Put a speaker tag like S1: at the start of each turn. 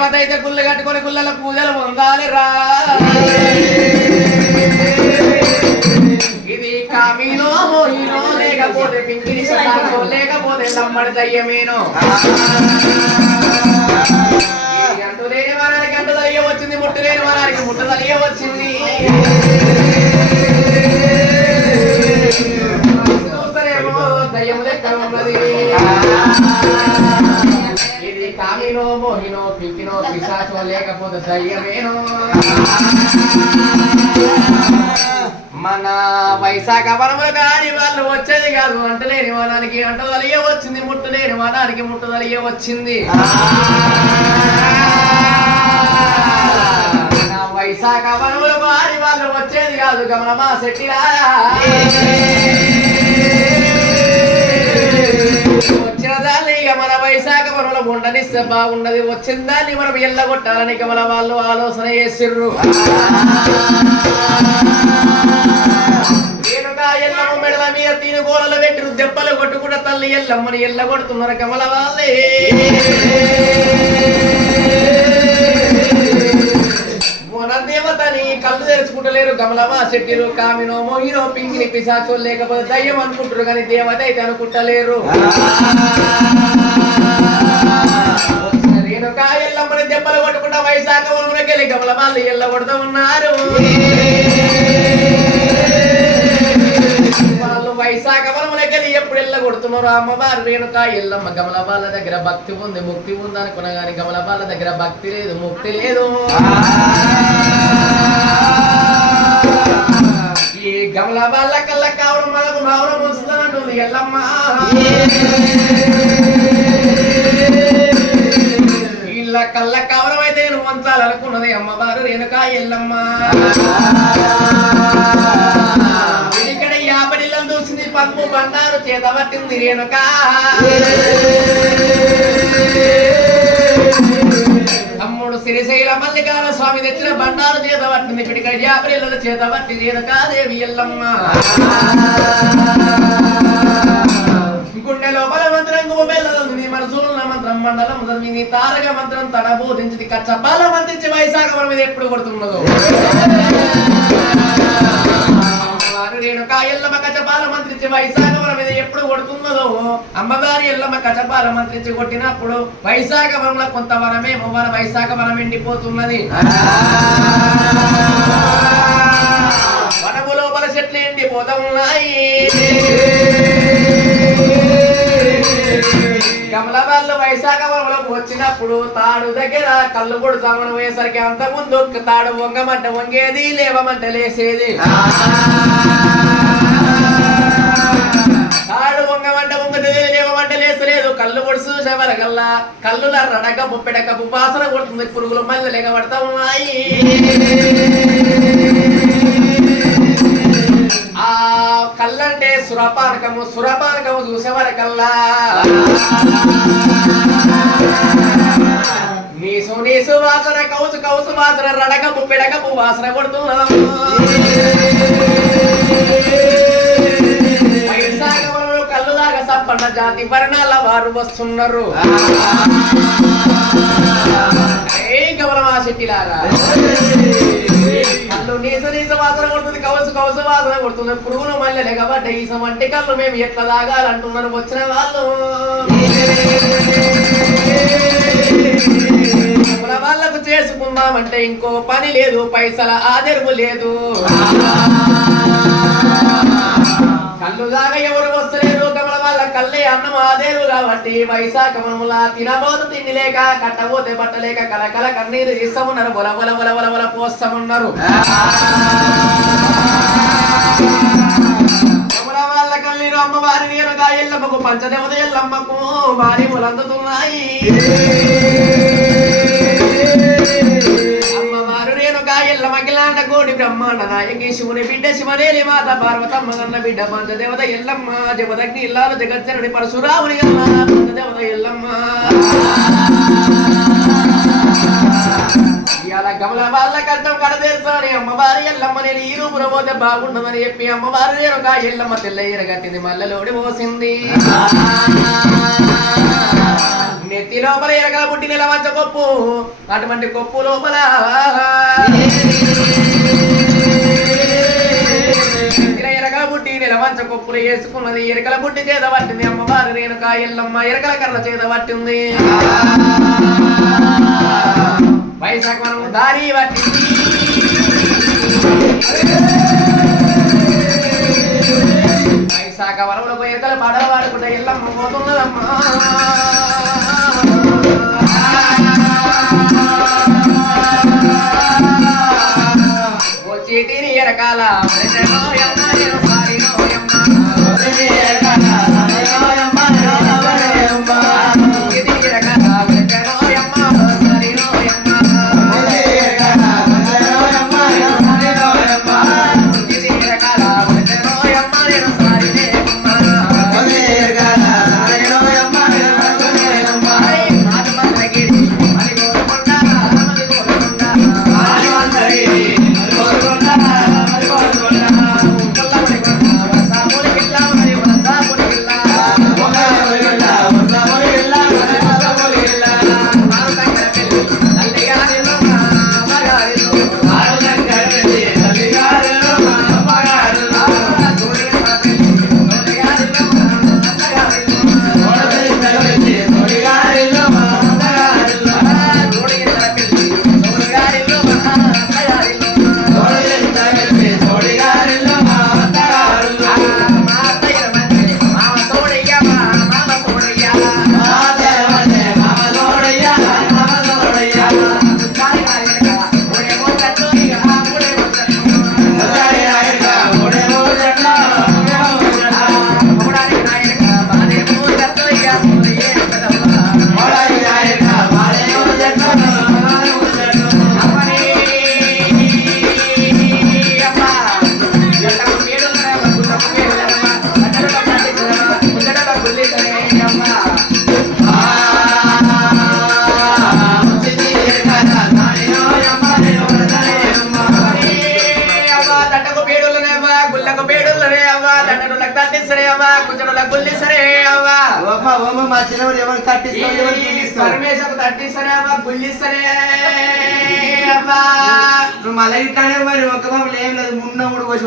S1: దేవత అయితే గుళ్ళు కట్టుకొని గుళ్ళలో పూజలు పొందాలి రా. ఇది కామీనో మోహినో లేకపోతే పింకిని సతానో లేకపోతే లమ్మడి దయ్యమేనో. ఇది అంటూ లేని వారానికి అంటూ దయ్యం వచ్చింది ముట్టు లేని వారానికి ముట్టు దయ్య వచ్చింది. దయ్యం లెక్క ఉన్నది కామినో మోహినో పింకినో పిశాచో లేకపోతే దయ్యమేనో మన వైశాఖ వనములు కాని వాళ్ళు వచ్చేది కాదు అంటలేని వనానికి అంటదలియ వచ్చింది ముట్టులేని వనానికి ముట్టుదలియ వచ్చింది మన వైశాఖ వనములు కాని వాళ్ళు వచ్చేది కాదు గమనమా శెట్టిరారా వనంలో బాగున్నది బాగుండదు వచ్చిన దాన్ని మనం ఎల్లగొట్టాలని కమల వాళ్ళు ఆలోచన చేసిర్రు. ఎల్లమ్మ మెడల మీద తీను గోడలు పెట్టిరు దెబ్బలు కొట్టుకుంటే తల్లి ఎల్లమ్మని ఎల్లగొడుతున్నారు కమల వాళ్ళే. దేవతని కళ్ళు తెరుచుకుంటలేరు కమలమా శెట్టిరు కామినో మోహినో పింగిని పిశాచో లేకపోతే దయ్యం అనుకుంటారు కానీ దేవత అయితే అనుకుంటలేరు. రేణుకా ఎల్లమ్మని దెబ్బలు కొట్టుకుంటా వైశాఖ వనములకి వెళ్ళి కమలమాలు ఎల్లగొడుతూ ఉన్నారు. వాళ్ళు వైశాఖ వనములకి వెళ్ళి ఎప్పుడు అమ్మవారు. రేణుకా ఎల్లమ్మ గమల వాళ్ళ దగ్గర భక్తి ఉంది ముక్తి ఉంది అనుకున్నా కానీ గమల వాళ్ళ దగ్గర భక్తి లేదు ముక్తి లేదు. ఈ గమల వాళ్ళ కళ్ళ కావడం మనకు మావడం వస్తుందంటుంది ఎల్లమ్మ. వీళ్ళ కళ్ళ కవరం అయితే నేను వంచాలనుకున్నది అమ్మవారు రేణుక ఎల్లమ్మ. ఇక్కడ యాపడిల్లం చూసింది పప్పు బండారు చేతబట్టింది రేణుక. తమ్ముడు సిరిశైల మల్లికాల స్వామి తెచ్చిన బండారు చేత పట్టింది ఇప్పుడు ఇక్కడ యాపడిల్ల చేత పట్టి రేణుకాదేవి ఎల్లమ్మ. గుండె లోపల మంత్రం గుబెల్లదు నీ మనసులో మంత్రం మండలం మొదలు నీ తారక మంత్రం తన బోధించింది కచ్చపాల మంత్రించి వైశాఖ మన మీద ఎప్పుడు కొడుతున్నదో నేను రేణుకా ఎల్లమ్మ కచపాల మంత్రించి వైశాఖ మన మీద ఎప్పుడు కొడుతున్నదో అమ్మగారి ఎల్లమ్మ కచపాల మంత్రించి కొట్టినప్పుడు వైశాఖ వనంలో కొంత వనమే మన వైశాఖ వనం ఎండిపోతున్నది. వనము లోపల చెట్లు ఎండిపోతా ఉన్నాయి. కమల వాళ్ళు వైశాఖ వనంలోకి వచ్చినప్పుడు తాడు దగ్గర కళ్ళు కొడుతామని పోయేసరికి అంత ముందు తాడు వంగమంట వంగేది లేవమంట లేసేది. తాడు వంగమంట వంగలేదు లేవమంట లేసలేదు. కళ్ళు పొడుసు శవరగల్లా కళ్ళు రడక బుప్పెడక బుపాసన కొడుతుంది పురుగులు మళ్ళీ లేకబడతా నీసు నీసు వాసన కౌసు కౌసు వాసన రడకపు పిడకపు వాసన కొడుతున్నాము కళ్ళు దాకా సప్పన్న జాతి వర్ణాల వారు వస్తున్నారు. ఏ గమనమా శెట్టిలారా కళ్ళు నీస నీస వాసన కొడుతుంది కవసు కవసు వాసన కొడుతుంది. పురుగులు మళ్ళీ లెగబడ్డ ఈ అంటే కళ్ళు మేము ఎట్లా తాగాలంటున్నారు వచ్చిన వాళ్ళు. వాళ్ళకు చేసుకుందామంటే ఇంకో పని లేదు పైసల ఆదరువు లేదు. కళ్ళు దాకా ఎవరు వస్తలేరు? కళ్ళే అన్నం ఆదేరు కాబట్టి వైశాఖ మనముల తినబోదు తిండి లేక కట్టబోతే బట్టలేక కలకల కన్నీరు ఇస్తామన్నారు బొల బొల బొల బొల బొల పోస్తామన్నారు. అమ్మవారి నీరుగా ఎల్లమ్మకు పంచదేవత ఎల్లమ్మకు భారీ ములందుతున్నాయి నాయకి శివుని బిడ్డ శివనేలి మాత పార్వతమ్మ గన్న బిడ్డ పంచదేవత ఎల్లమ్మ జగదగ్ని ఇల్లాలు జగజ్జనుడి పరశురాముని గన్న పంచదేవత ఎల్లమ్మ. ఇవాళ గమల వాళ్ళ కష్టం కడదేస్తాని అమ్మవారి ఎల్లమ్మ నేను ఈ రూపున పోతే బాగుండదని చెప్పి అమ్మవారు ఒక ఎల్లమ్మ తెల్ల ఎరగట్టింది మల్లలోడి పోసింది. నెత్తి లోపల ఎరగల పుట్టి నెల మంచ కొప్పు అటువంటి కొప్పు లోపల. బుడ్డి నిలవంచ కొప్పులు వేసుకున్నది. ఎరకల బుడ్డి చేత పట్టింది. అమ్మవారు రేణుక ఎల్లమ్మ ఎరకల కర్ర చేత పట్టింది. వైశాఖ మనం దారి పట్టింది. వైశాఖ వరములకు ఎరకల పాటలు పాడుకుంటే ఎల్లమ్మ పోతున్నదమ్మా. వచ్చి ఎరకాల పేడుల్లనే అమ్మ, దండనులకు తట్టించరే అమ్మ, గుంజనులకు గుల్లిసరే అమ్మ.
S2: మా చిన్నవాడు ఎవరు కట్టిస్తావు ఎవరు పిలిస్తావు
S1: పరమేశ్వరు తట్టిస్తనే అమ్మ, గుల్లిస్తనే అమ్మ.
S2: నువ్వు మళ్ళీ ఇట్లానే మరి ఒక బాబు లేదు మున్నముడు వచ్చి